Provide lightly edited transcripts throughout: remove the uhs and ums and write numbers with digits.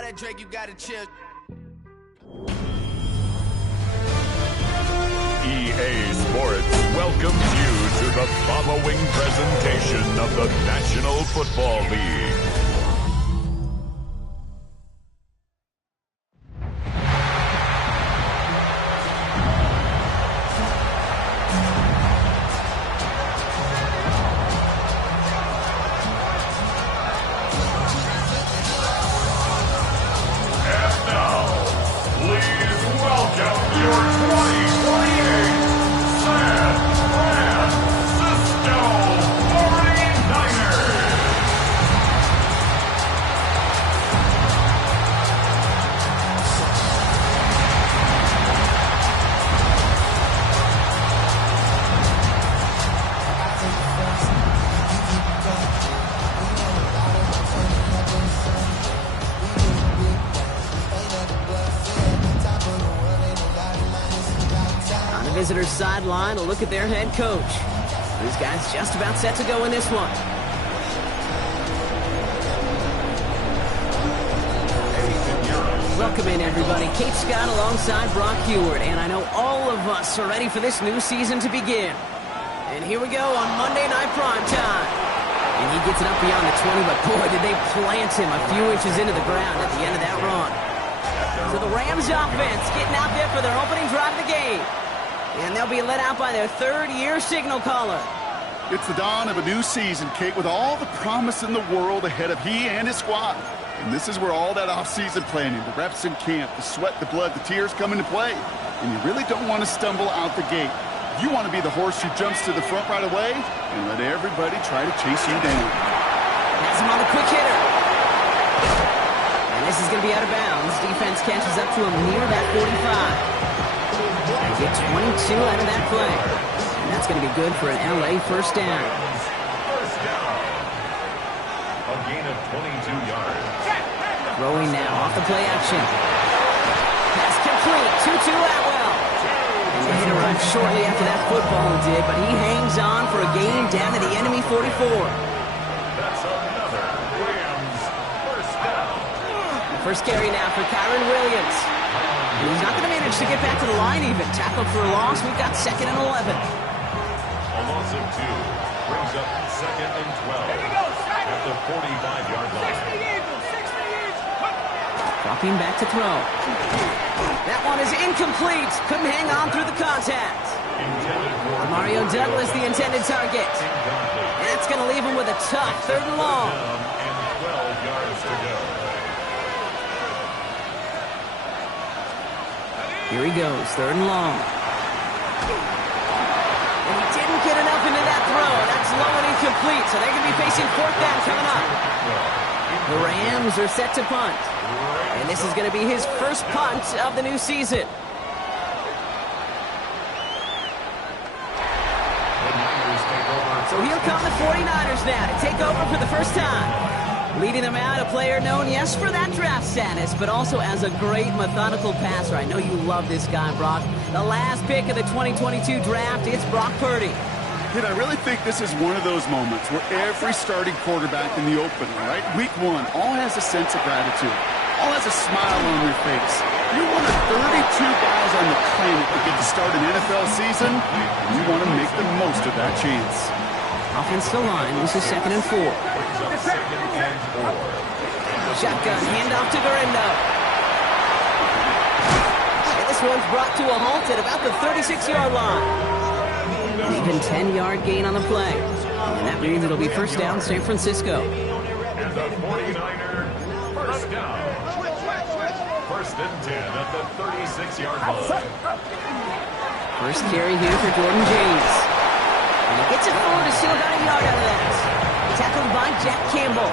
all that Drake, you gotta chill. EA Sports welcomes you to the following presentation of the National Football League. Visitors sideline, a look at their head coach. These guys just about set to go in this one. Welcome in, everybody. Kate Scott alongside Brock Heward, and I know all of us are ready for this new season to begin. And here we go on Monday Night Primetime. And he gets it up beyond the 20, but boy, did they plant him a few inches into the ground at the end of that run. So the Rams offense getting out there for their opening drive of the game. And they'll be let out by their third-year signal caller. It's the dawn of a new season, Kate, with all the promise in the world ahead of he and his squad. And this is where all that off-season planning, the reps in camp, the sweat, the blood, the tears come into play. And you really don't want to stumble out the gate. You want to be the horse who jumps to the front right away and let everybody try to chase you down. Has him on the quick hitter. And this is going to be out of bounds. Defense catches up to him near that 45. And get 22 out of that play. And that's going to be good for an LA first down. First down. A gain of 22 yards. Throwing now off the play action. Pass complete. 2-2 Atwell. And the hit arrived shortly after that football did, but he hangs on for a gain down to the enemy 44. That's another Rams first down. First carry now for Kyron Williams. And he's not going to manage to get back to the line even. Tackled for a loss. We've got 2nd and 11. A loss of 2 brings up 2nd and 12 at the 45-yard line. Dropping back to throw. That one is incomplete. Couldn't hang on through the contact. Mario Douglas, the intended target. That's going to leave him with a tough 3rd and long. And 12 yards to go. Here he goes, 3rd and long. And he didn't get enough into that throw. That's low and incomplete, so they're going to be facing 4th down coming up. The Rams are set to punt. And this is going to be his first punt of the new season. So here come the 49ers now to take over for the first time. Leading them out, a player known, yes, for that draft status, but also as a great methodical passer. I know you love this guy, Brock. The last pick of the 2022 draft, it's Brock Purdy. And I really think this is one of those moments where every starting quarterback in the opener, right, week 1, all has a sense of gratitude. All has a smile on their face. You're one of 32 guys on the planet that get to start an NFL season, and you want to make the most of that chance. Offensive line, this is 2nd and 4. Shotgun, handoff to Garendo. And this one's brought to a halt at about the 36-yard line. An even 10-yard gain on the play. And that means it'll be first down, San Francisco. And the 49er first down. 1st and 10 at the 36-yard line. First carry here for Jordan James. And he gets it forward to steal about a yard out of that. Tackled by Jack Campbell.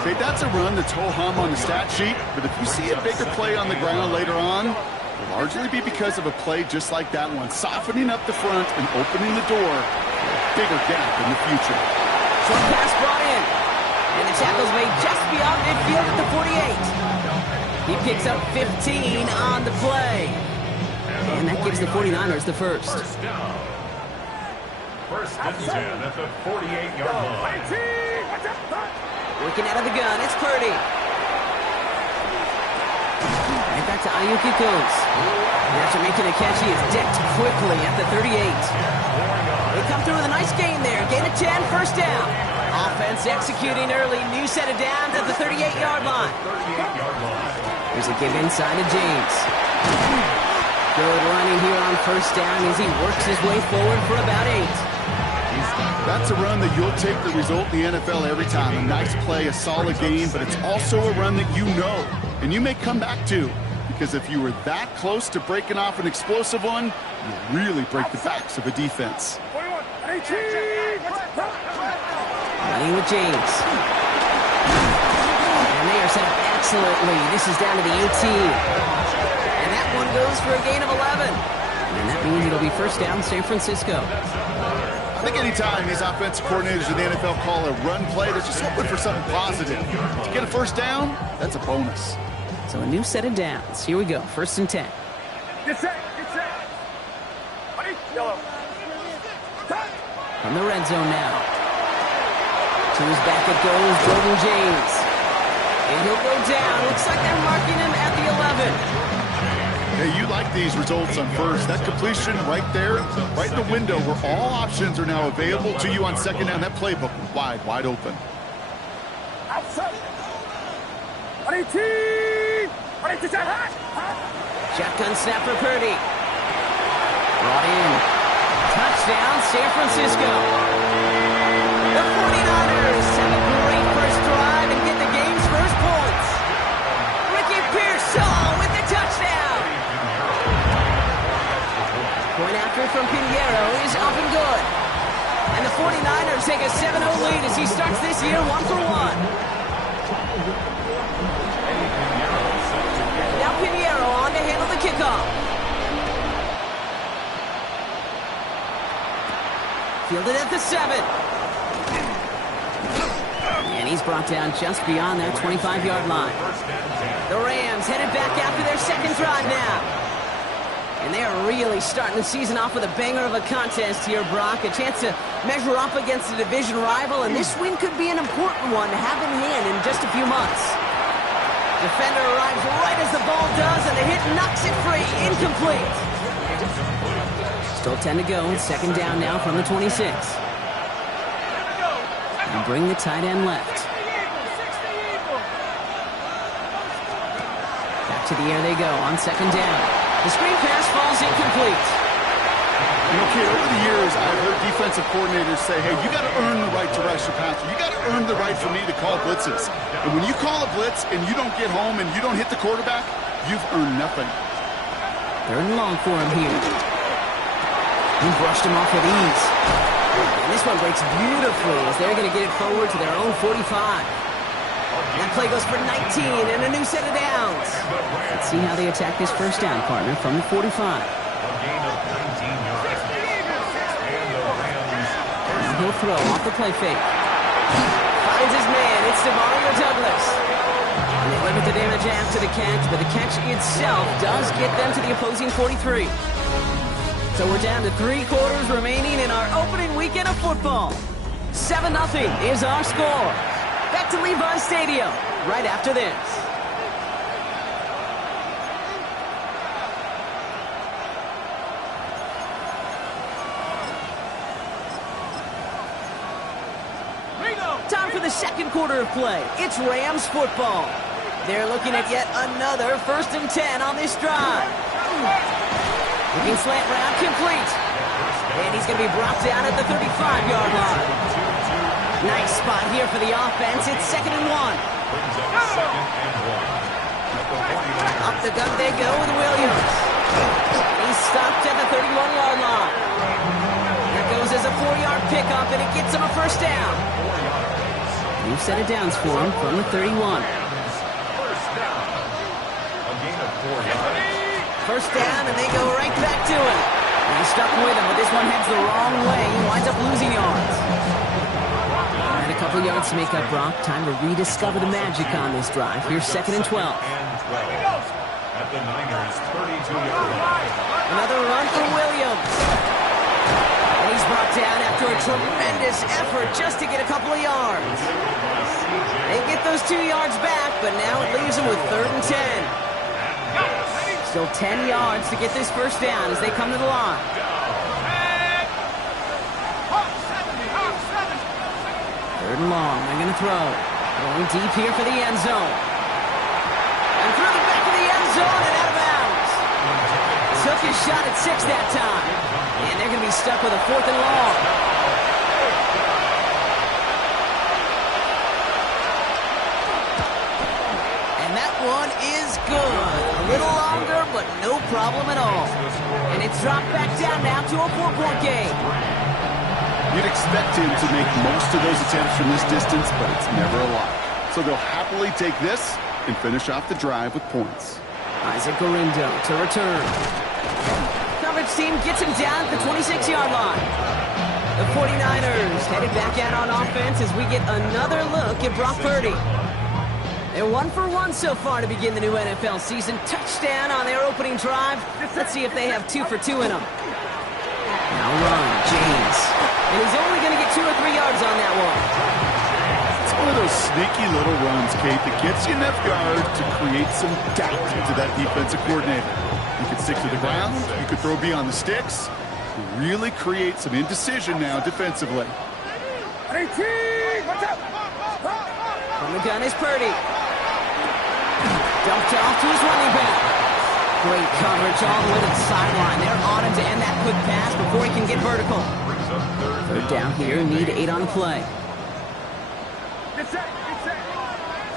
Okay, that's a run that's ho-hum on the stat sheet, but if you see a bigger play on the ground later on, it'll largely be because of a play just like that one, softening up the front and opening the door for a bigger gap in the future. Short pass brought in, and the tackle's made just beyond midfield at the 48. He picks up 15 on the play, and that gives the 49ers the first. First down. 1st and 10 at the 48-yard line. Working out of the gun, it's Purdy. back to Ayuk it goes. And after making a catch, he is decked quickly at the 38. They come through with a nice gain there. Gain of 10, first down. Offense executing early. New set of downs at the 38-yard line. Here's a give inside to James. Good running here on first down as he works his way forward for about 8. That's a run that you'll take the result in the NFL every time. A nice play, a solid game, but it's also a run that you know and you may come back to, because if you were that close to breaking off an explosive one, you really break the backs of a defense. Running with James. And they are set up excellently. This is down to the 18. And that one goes for a gain of 11. And that means it'll be first down San Francisco. I think anytime these offensive coordinators in the NFL call a run play, they're just hoping for something positive. To get a first down, that's a bonus. So a new set of downs. Here we go, first and 10. Get set, get set. From the red zone now. To his back it goes, Jordan James. And he'll go down. Looks like they're marking him at the 11. Hey, you like these results on first. That completion right there, right in the window where all options are now available to you on second down. That playbook wide open. Shotgun snap for Purdy. Brought in. Touchdown, San Francisco. The 49ers have a great first drive and get the game's first points. Ricky Pearsall with the touchdown. Point after from Pinheiro is up and good. And the 49ers take a 7-0 lead as he starts this year 1-for-1. Now Pinheiro on to handle the kickoff. Fielded at the 7. And he's brought down just beyond that 25-yard line. The Rams headed back after their second drive now. And they are really starting the season off with a banger of a contest here, Brock. A chance to measure up against a division rival, and this win could be an important one to have in hand in just a few months. Defender arrives right as the ball does, and the hit knocks it free. Incomplete. Still 10 to go. Second down now from the 26. And bring the tight end left. Back to the air they go on second down. The screen pass falls incomplete. You know, kid, over the years, I've heard defensive coordinators say, hey, you got to earn the right to rush your passer. You got to earn the right for me to call blitzes. And when you call a blitz and you don't get home and you don't hit the quarterback, you've earned nothing. Third and long for him here. He brushed him off with ease. And this one breaks beautifully as they're going to get it forward to their own 45. That play goes for 19 and a new set of downs. Let's see how they attack this first down, partner, from the 45. And he'll throw off the play fake. Finds his man. It's Demario Douglas. And they limit the damage after the catch, but the catch itself does get them to the opposing 43. So we're down to 3 quarters remaining in our opening weekend of football. 7-0 is our score. Back to Levi Stadium right after this. Time for the second quarter of play. It's Rams football. They're looking at yet another 1st and 10 on this drive. Looking slant route complete. And he's going to be brought down at the 35-yard line. Nice spot here for the offense. It's 2nd and 1. Up the gut they go with Williams. He's stopped at the 31-yard line. That goes as a 4-yard pickup, and it gets him a first down. New set of downs for him from the 31. First down, and they go right back to him. And he's stuck with him, but this one heads the wrong way. He winds up losing yards. And a couple yards to make up, Brock. Time to rediscover the magic on this drive. Here's 2nd and 12. At the Niners' 32-yard line. Another run for Williams. And he's brought down after a tremendous effort just to get a couple of yards. They get those 2 yards back, but now it leaves him with 3rd and 10. Still 10 yards to get this first down as they come to the line. Third and long. They're going to throw. Going deep here for the end zone. And through the back of the end zone and out of bounds. Took his shot at 6 that time. And they're going to be stuck with a 4th and long. And that one is good. A little longer, but no problem at all. And it's dropped back down now to a 4-point game. You'd expect him to make most of those attempts from this distance, but it's never a lot. So they'll happily take this and finish off the drive with points. Isaac Gorindo to return. Coverage team gets him down at the 26-yard line. The 49ers headed back out on offense as we get another look at Brock Purdy. They're 1 for 1 so far to begin the new NFL season. Touchdown on their opening drive. Let's see if they have 2 for 2 in them. Now run, James. And he's only going to get 2 or 3 yards on that one. It's one of those sneaky little runs, Kate, that gets you enough yard to create some doubt into that defensive coordinator. You could stick to the ground. You could throw beyond the sticks. Really create some indecision now defensively. 18! Watch out! From the gun is Purdy. Dumped off to his running back. Great coverage all the way to the sideline. They're on him to end that quick pass before he can get vertical. Third down here, need 8 on play. Get set! Get set!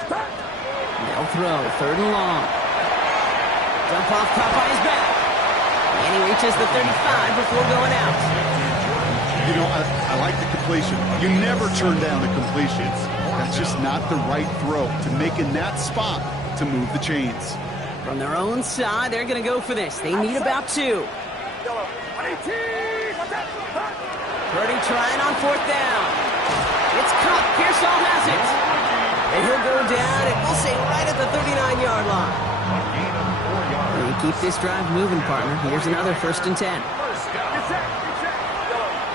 Stop! They'll throw, 3rd and long. Dump off, caught by his back. And he reaches the 35 before going out. You know, I like the completion. You never turn down a completion. That's just not the right throw to make in that spot to move the chains. From their own side, they're going to go for this. They need about 2. Yellow. 18! Watch out! Purdy trying on 4th down. It's caught. Pearsall has it. And he'll go down, and we'll say right at the 39-yard line. They keep this drive moving, partner. Here's another 1st and 10. Get set! Get set!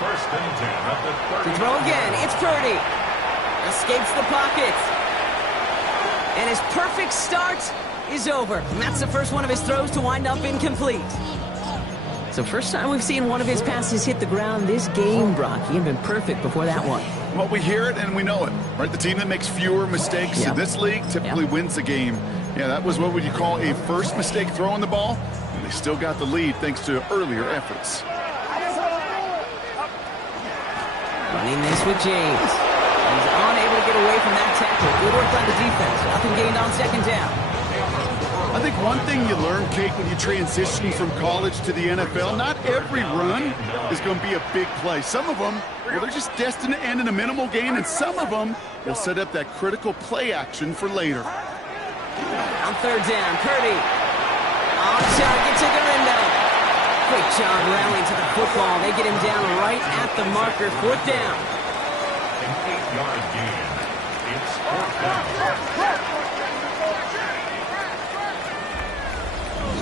First and 10 at the 30. To throw again, it's Purdy. Escapes the pocket. And his perfect start is over. And that's the first one of his throws to wind up incomplete. So first time we've seen one of his passes hit the ground this game, Brock. He had been perfect before that one. Well, we hear it and we know it, right? The team that makes fewer mistakes in this league typically wins the game. Yeah, that was what would you call a first mistake throwing the ball, and they still got the lead thanks to earlier efforts. Running this with James. He's unable to get away from that tackle. Good work by the defense. Nothing gained on 2nd down. I think one thing you learn, Kate, when you transition from college to the NFL, not every run is going to be a big play. Some of them, well, they're just destined to end in a minimal gain, and some of them will set up that critical play action for later. On 3rd down, Purdy. On target to Gorindo. Great job rallying to the football. They get him down right at the marker. 4th down. An 8-yard gain. It's 4th down.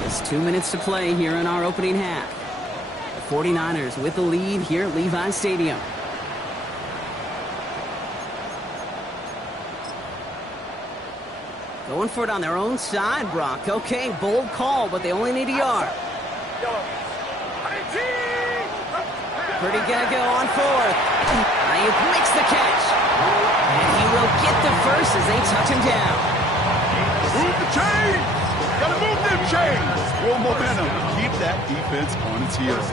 Just 2 minutes to play here in our opening half. The 49ers with the lead here at Levi Stadium. Going for it on their own side, Brock. Okay, bold call, but they only need a yard. Purdy gonna go on 4th. Ayuk makes the catch. And he will get the first as they touch him down. Move the chain! Gotta move them chains! Full momentum. Keep that defense on its heels.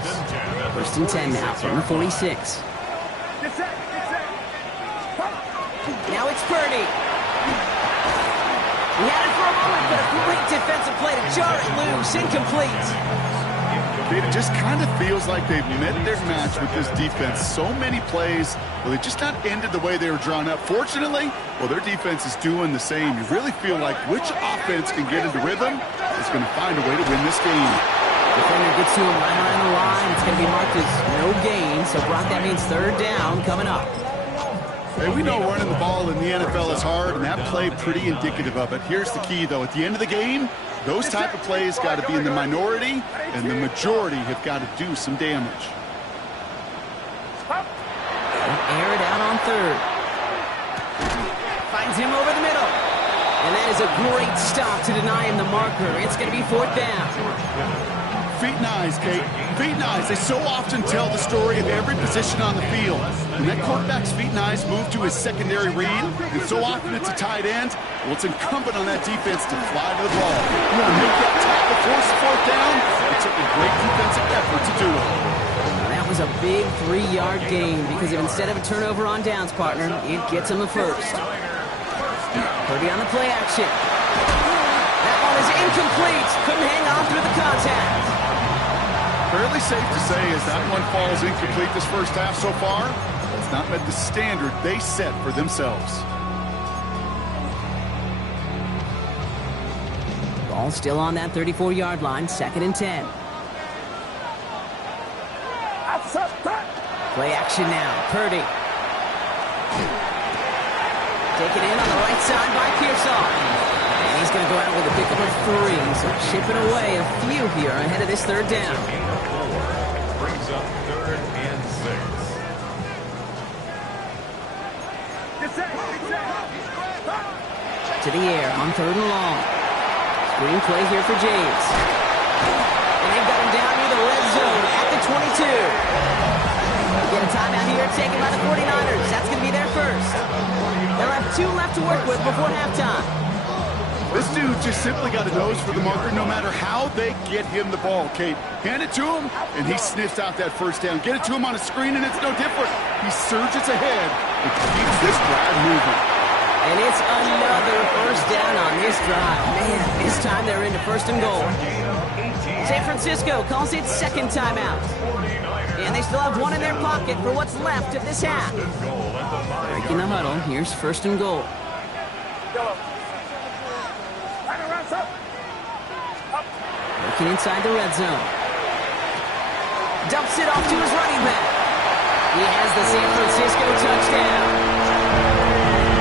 1st and 10 now from the 46. Get set! Get set! Now it's Purdy. He had it for a moment, but a great defensive play to jar it loose. Incomplete. It just kind of feels like they've met their match with this defense. So many plays, well, they just not ended the way they were drawn up. Fortunately, well, their defense is doing the same. You really feel like which offense can get into rhythm is going to find a way to win this game. Defender gets to him right around the line. It's going to be marked as no gain. So, Brock, that means 3rd down coming up. Hey, we know running the ball in the NFL is hard, and that play pretty indicative of it. Here's the key, though. At the end of the game, those type of plays got to be in the minority, and the majority have got to do some damage. Air it out on 3rd. Finds him over the middle. And that is a great stop to deny him the marker. It's going to be 4th down. Feet and eyes, Kate. Feet and eyes. They so often tell the story of every position on the field. When that quarterback's feet and eyes move to his secondary read, and so often it's a tight end, well, it's incumbent on that defense to fly to the ball. You want to make that tackle, force the 4th down. It took a great defensive effort to do it. That was a big 3-yard gain because if instead of a turnover on downs, partner, it gets him a first. Purdy on the play action. That one is incomplete. Couldn't hang on through the contact. Fairly safe to say as that one falls incomplete this first half so far, it's not met the standard they set for themselves. Ball still on that 34-yard line, 2nd and 10. Play action now, Purdy. Taken in on the right side by Pearsall. And he's going to go out with a pick of 3, so chipping away a few here ahead of this 3rd down. Brings up 3rd and 6. To the air on 3rd and long. Screen play here for James. And they've got him down near the red zone at the 22. Get a timeout here taken by the 49ers. That's going to be their first. They'll have 2 left to work with before halftime. This dude just simply got a nose for the marker no matter how they get him the ball, Kate. Hand it to him, and he sniffs out that first down. Get it to him on a screen, and it's no different. He surges ahead and keeps this drive moving. And it's another first down on this drive. Man, this time they're into 1st and goal. San Francisco calls it 2nd timeout. And they still have 1 in their pocket for what's left of this half. Breaking the huddle, here's 1st and goal. Working inside the red zone. Dumps it off to his running back. He has the San Francisco touchdown.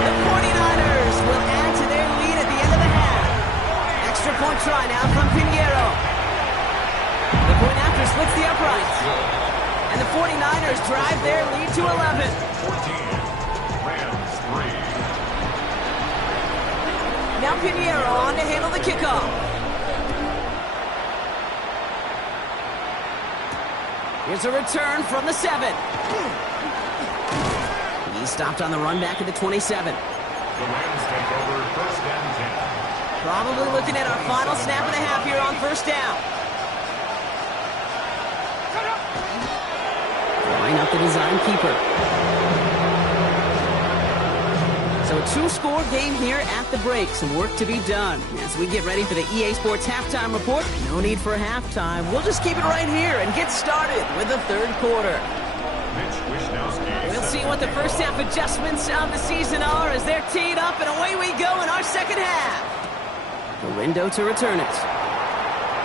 The 49ers will add to their lead at the end of the half. Extra point try now from Pinheiro. The point after splits the uprights. And the 49ers drive their lead to 11. 14. Rams 3. Now Pinheiro on to handle the kickoff. Here's a return from the 7. He's stopped on the run back at the 27. The Rams take over 1st and 10. Probably looking at our final snap and a half here on 1st down. Line up the design keeper. So a 2-score game here at the break. Some work to be done. As we get ready for the EA Sports halftime report, no need for halftime. We'll just keep it right here and get started with the 3rd quarter. We'll see what the first half adjustments of the season are as they're teed up, and away we go in our 2nd half. Galindo to return it.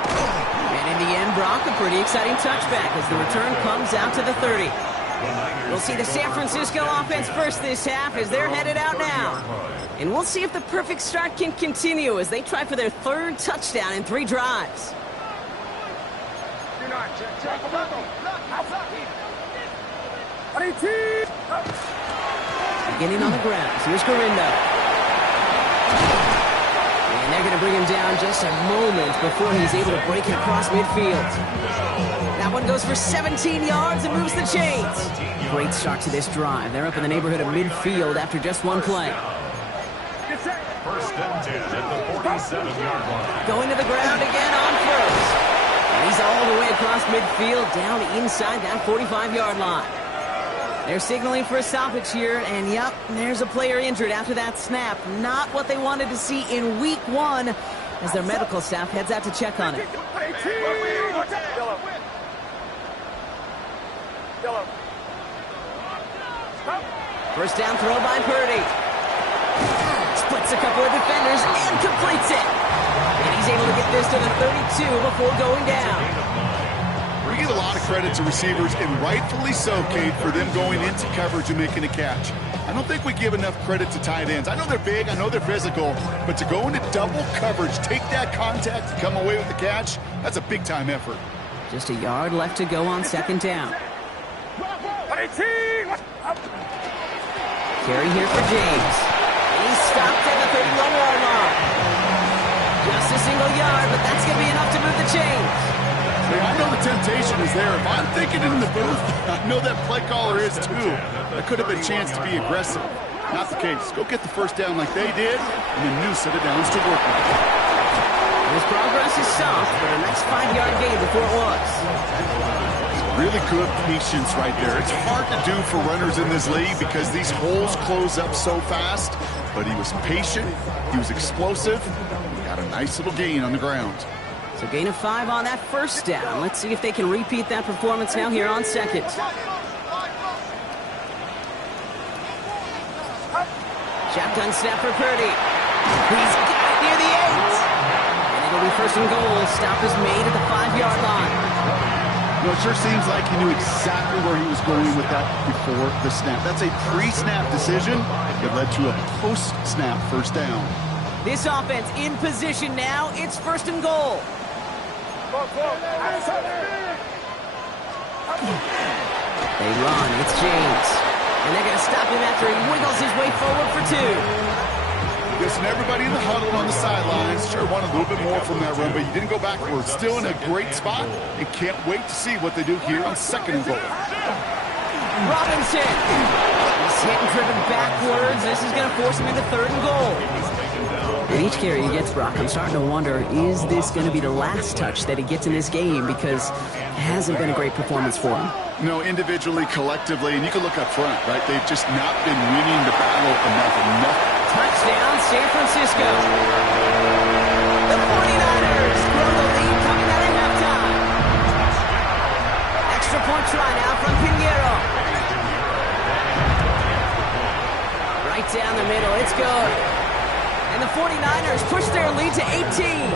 And in the end, Brock, a pretty exciting touchback as the return comes out to the 30. We'll see the San Francisco offense first this half as they're headed out now. And we'll see if the perfect start can continue as they try for their 3rd touchdown in 3 drives. Beginning on the ground. Here's Galindo. And they're going to bring him down just a moment before he's able to break it across midfield. That one goes for 17 yards and moves the chains. Great start to this drive. They're up in the neighborhood of midfield after just 1 play. 1st and 10 at the 47-yard line. Going to the ground again on 1st. And he's all the way across midfield down inside that 45-yard line. They're signaling for a stoppage here, and yep, there's a player injured after that snap. Not what they wanted to see in week 1 as their medical staff heads out to check on it. First down throw by Purdy. Splits a couple of defenders and completes it. And he's able to get this to the 32 before going down. We give a lot of credit to receivers, and rightfully so, Kate, for them going into coverage and making a catch. I don't think we give enough credit to tight ends. I know they're big, I know they're physical, but to go into double coverage, take that contact, and come away with the catch, that's a big-time effort. Just a yard left to go on 2nd down. Carry here for James. And he's stopped at the 31-yard line. I know that play caller is too. That could have been a chance to be aggressive. Not the case. Go get the first down like they did, and a new set of downs to work with. His progress is soft, but a nice 5-yard gain before it was. Really good patience right there. It's hard to do for runners in this league because these holes close up so fast, but he was patient, he was explosive, he got a nice little gain on the ground. So gain of 5 on that first down. Let's see if they can repeat that performance now here on second. Shotgun snap for Purdy. He's got it near the 8. And it'll be first and goal. Stop is made at the 5-yard line. Well, it sure seems like he knew exactly where he was going with that before the snap. That's a pre-snap decision that led to a post-snap first down. This offense in position now. It's first and goal. They run. It's James. And they're going to stop him after he wiggles his way forward for 2. Listen, everybody in the huddle on the sidelines sure wanted a little bit more from that run, but you didn't go backwards. Still in a great spot, and can't wait to see what they do here on second and goal. Robinson. He's hit and driven backwards. This is going to force him into third and goal. And each carry he gets, Brock, I'm starting to wonder, is this going to be the last touch that he gets in this game? Because it hasn't been a great performance for him. No, individually, collectively, and you can look up front, right? They've just not been winning the battle enough. Touchdown, San Francisco. The 49ers grow the lead coming out of halftime. Extra point try now from Pinheiro. Right down the middle, it's good. And the 49ers push their lead to 18.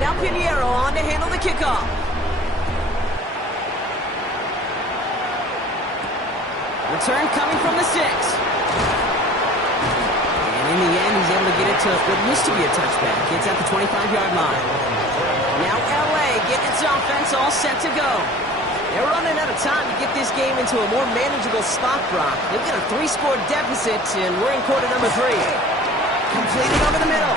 Now Pinheiro on to handle the kickoff. Return coming from the 6. And in the end, he's able to get it to what used to be a touchback. It's at the 25-yard line. Now LA getting its offense all set to go. They're running out of time to get this game into a more manageable spot, Brock. They've got a 3-score deficit, and we're in quarter number 3. Completed over the middle.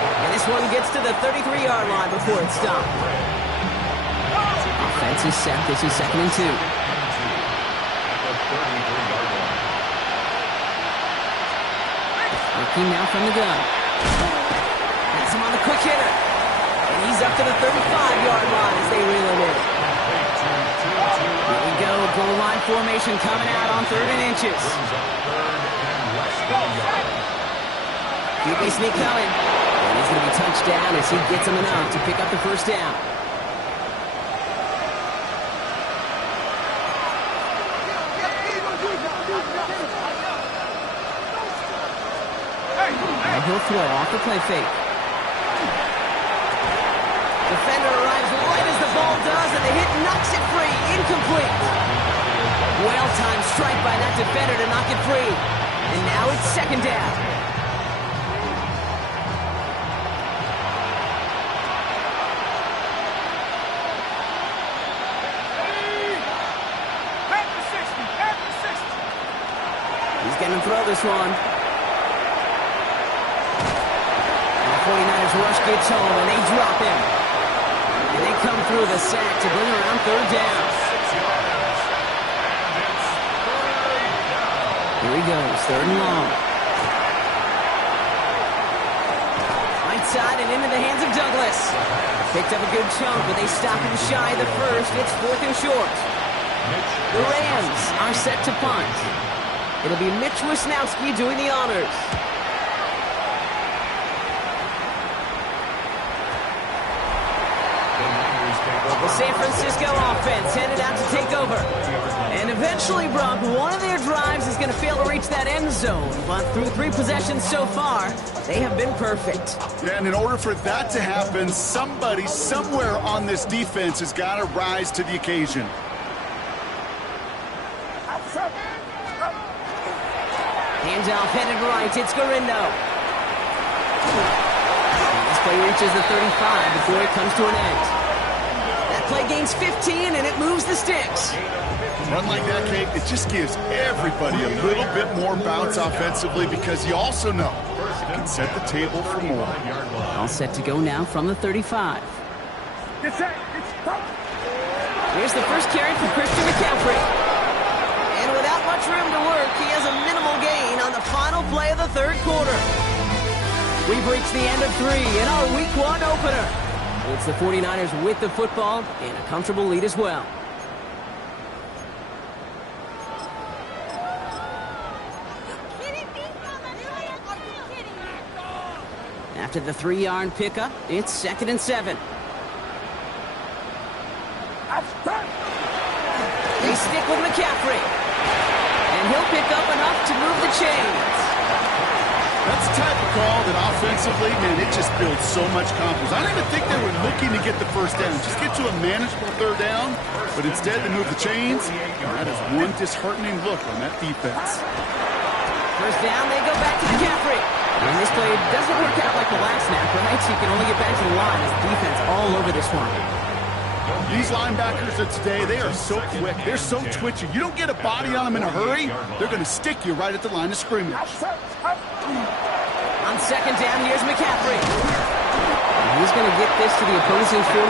And this one gets to the 33-yard line before it's stopped. Offense is set. This is second and 2. Looking now from the gun. Has him on the quick hitter. And he's up to the 35-yard line as they reel him in. Here we go. Goal line formation coming out on 3rd and inches. QB sneak coming. And he's going to be touched down as he gets him enough to pick up the first down. Now he'll throw off the play fake. Defender arrives right as the ball does, and the hit knocks it free. Incomplete. Well-timed strike by that defender to knock it free. And now it's second down. Getting him throw this one. And the 49ers rush gets home, and they drop him. And they come through the sack to bring around third down. Here he goes, third and long. Right side and into the hands of Douglas. Picked up a good chunk, but they stop him shy of the first. It's fourth and short. The Rams are set to punt. It'll be Mitch Wisnowski doing the honors. The San Francisco offense headed out to take over. And eventually, Brock, one of their drives is going to fail to reach that end zone. But through 3 possessions so far, they have been perfect. Yeah, and in order for that to happen, somebody somewhere on this defense has got to rise to the occasion. Handoff headed right. It's Garindo. This play reaches the 35 before it comes to an end. That play gains 15, and it moves the sticks. Run like that, Kate, it just gives everybody a little bit more bounce offensively because you also know it can set the table for more. All set to go now from the 35. Get set. It's stop. Here's the first carry for Christian McCaffrey. And without much room to work, he has a minimal gain on the final play of the third quarter. We've reached the end of 3 in our Week 1 opener. It's the 49ers with the football and a comfortable lead as well. After the 3-yard pickup, it's 2nd and 7. They stick with McCaffrey. And he'll pick up enough to move the chains. That's the type of call that offensively, man, it just builds so much confidence. I don't even think they were looking to get the first down. Just get to a manageable third down. But instead, they move the chains. And that is one disheartening look on that defense. First down, they go back to McCaffrey. And this play doesn't work out like the last snap, right? So you can only get back to the line as the defense all over this one. These linebackers of today, they are so quick. They're so twitchy. You don't get a body on them in a hurry, they're going to stick you right at the line of scrimmage. On second down, here's McCaffrey. And he's going to get this to the opposing 41.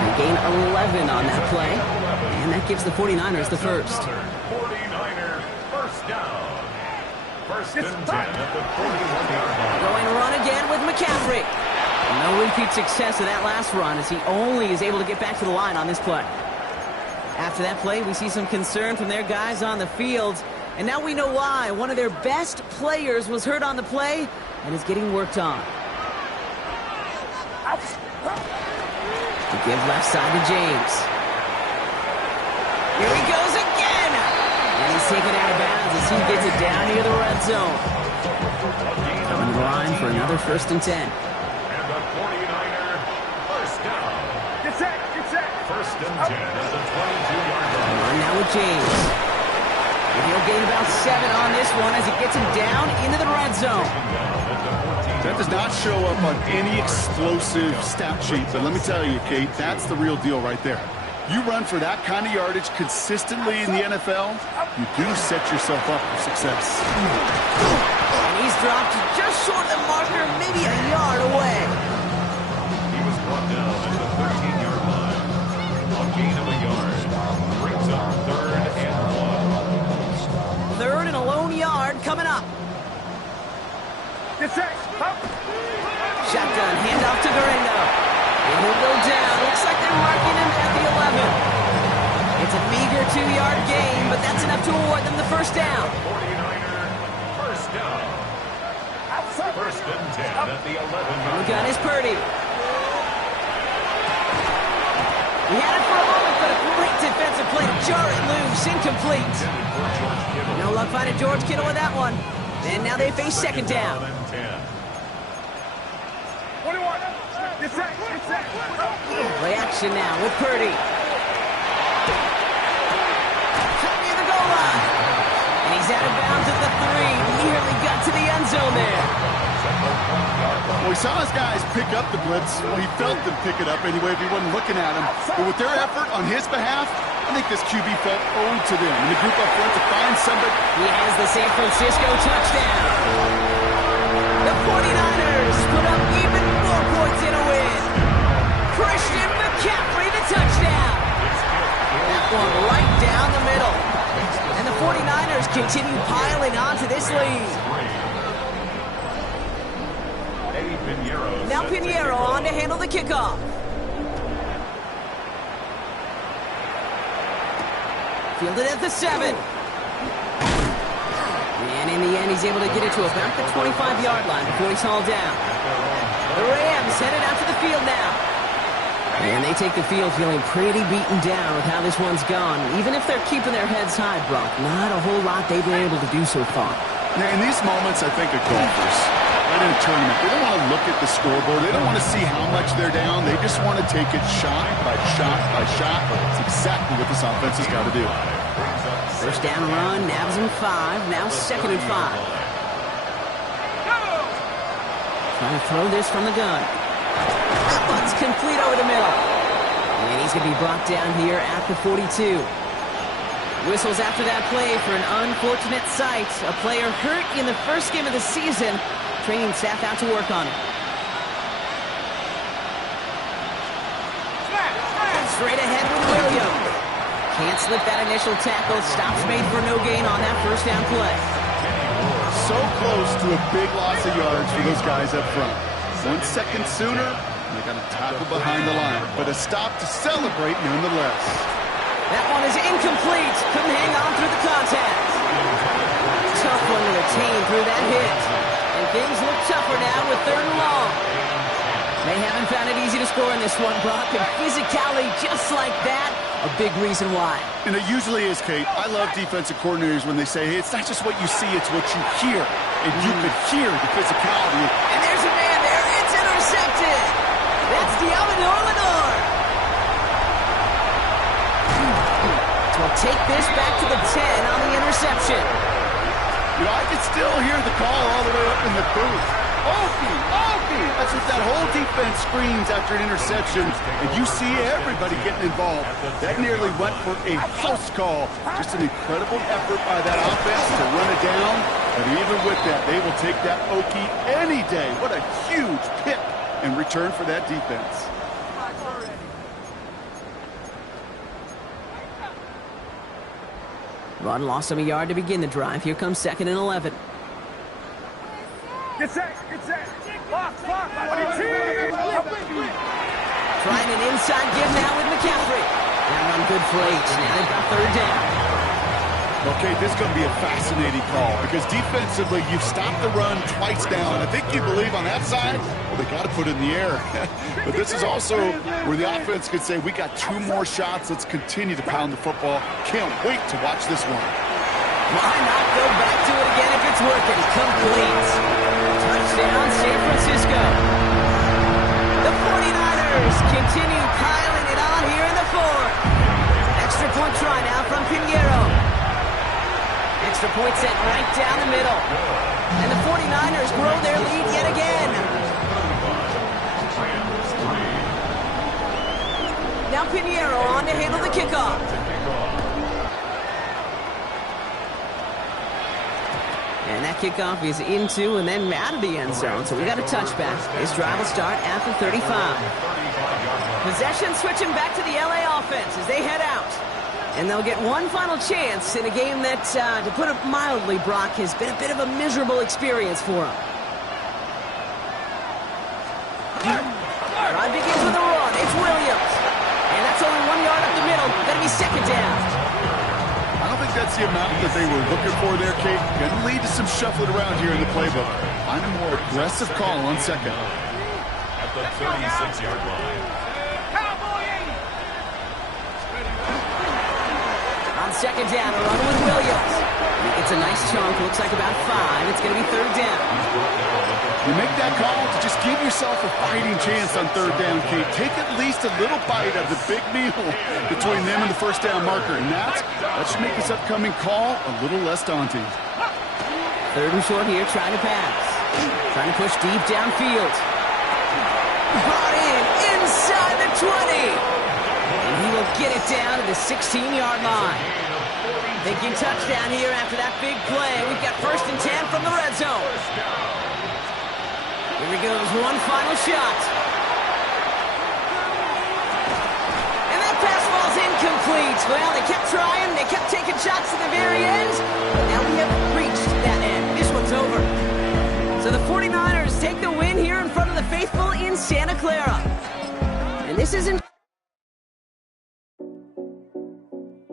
They gain 11 on that play. And that gives the 49ers the first. 49er first down. First and 10 at the 41-yard line. Going run again with McCaffrey. No repeat success of that last run as he only is able to get back to the line on this play. After that play, we see some concern from their guys on the field. And now we know why. One of their best players was hurt on the play and is getting worked on. To give left side to James. Here he goes again. And he's taken out of bounds as he gets it down near the red zone. Coming to the line for another 1st and 10. And the 49er first down. Get set. Get set. First and 10 at the 22-yard line. Run now with James. And he'll gain about 7 on this one as he gets him down into the red zone. That does not show up on any explosive stat sheet, but let me tell you, Kate, that's the real deal right there. You run for that kind of yardage consistently in the NFL, you do set yourself up for success. And he's dropped just short of the marker, maybe a yard away. He was brought down at the 13-yard line. A gain of a yard. Brings up 3rd and 1. 3rd and a lone yard coming up. Get set. Up. Shotgun handoff to Garendo. And he'll go down. Looks like they're marking him at the 11. It's a meager 2-yard gain, but that's enough to award them the first down. 49er first down. First and 10 at the 11-yard The gun is Purdy. He had it for a moment, but a great defensive play to jar it loose. Incomplete. No luck finding George Kittle with that one. And now they face second down. 21. Get set. Get set. Play action now with Purdy. Cut near the goal line. And he's out of bounds at the 3. Nearly got to the end zone there. Well, we saw his guys pick up the blitz. Well, he felt them pick it up anyway if he wasn't looking at him. But with their effort on his behalf, I think this QB felt owed to them. And the group up front to find somebody. He has the San Francisco touchdown. The 49ers put up even more points in a win. Christian McCaffrey, the touchdown. That one right down the middle. And the 49ers continue piling on to this lead. Now Pinheiro on to handle the kickoff. Fielded at the 7. And in the end, he's able to get it to about the 25-yard line before he's hauled down. The Rams headed out to the field now. And they take the field feeling pretty beaten down with how this one's gone. Even if they're keeping their heads high, Brock, not a whole lot they've been able to do so far. Now, in these moments, I think of golfers. Right in a tournament, they don't want to look at the scoreboard. They don't want to see how much they're down. They just want to take it shot by shot by shot. It's exactly what this offense has got to do. First down run, nabs him 5. Now 2nd and 5. Trying to throw this from the gun. That one's complete over the middle. And he's going to be brought down here at the 42. Whistles after that play for an unfortunate sight. A player hurt in the first game of the season. Training staff out to work on it. Straight ahead with Williams. Can't slip that initial tackle. Stops made for no gain on that first down play. So close to a big loss of yards for those guys up front. 1 second sooner, they got a tackle behind the line. But a stop to celebrate nonetheless. That one is incomplete. Couldn't hang on through the contact. Tough one to retain through that hit. And things look tougher now with 3rd and long. They haven't found it easy to score in this one, Brock. And physicality just like that, a big reason why. And it usually is, Kate. I love defensive coordinators when they say, hey, it's not just what you see, it's what you hear. And you could hear the physicality. And there's a man there. It's intercepted. That's Diamador Lenore. Will take this back to the 10 on the interception. You know, I can still hear the call all the way up in the booth. Okie, Okie! That's what that whole defense screams after an interception. And you see everybody getting involved. That nearly went for a house call. Just an incredible effort by that offense to run it down. But even with that, they will take that Okie any day. What a huge pick in return for that defense. Run lost him a yard to begin the drive. Here comes 2nd and 11. Get set, get set. Box, box, Trying an inside give now with McCaffrey. That run good for 8. Now they've got 3rd down. Okay, this is going to be a fascinating call because defensively, you've stopped the run twice down. I think you believe on that side, well, they got to put it in the air. But this is also where the offense could say, we got 2 more shots. Let's continue to pound the football. Can't wait to watch this one. Why not go back to it again if it's working? Complete. Touchdown, San Francisco. The 49ers continue piling it on here in the 4th. Extra point try now from Pinheiro. Extra point set right down the middle. And the 49ers grow their lead yet again. Now Pinheiro on to handle the kickoff. And that kickoff is into and then out of the end zone. So we got a touchback. This drive will start at the 35. Possession switching back to the LA offense as they head out. And they'll get one final chance in a game that, to put it mildly, Brock, has been a bit of a miserable experience for them. Drive begins with a run. It's Williams. And that's only 1 yard up the middle. That'll be 2nd down. I don't think that's the amount that they were looking for there, Kate. Going to lead to some shuffling around here in the playbook. Find a more aggressive call on 2nd. At the 36-yard line. On 2nd down, a run with Williams. It's a nice chunk. Looks like about 5. It's going to be 3rd down. You make that call to just give yourself a fighting chance on 3rd down, Kate. Take at least a little bite of the big meal between them and the 1st down marker. And that should make this upcoming call a little less daunting. 3rd and short here, trying to pass. Trying to push deep downfield. Brought in inside the 20. And he will get it down to the 16-yard line. Thinking touchdown here after that big play. We've got 1st and 10 from the red zone. Here he goes, one final shot. And that pass ball's incomplete. Well, they kept trying. They kept taking shots to the very end. But now we have reached that end. This one's over. So the 49ers take the win here in front of the faithful in Santa Clara. And this isn't...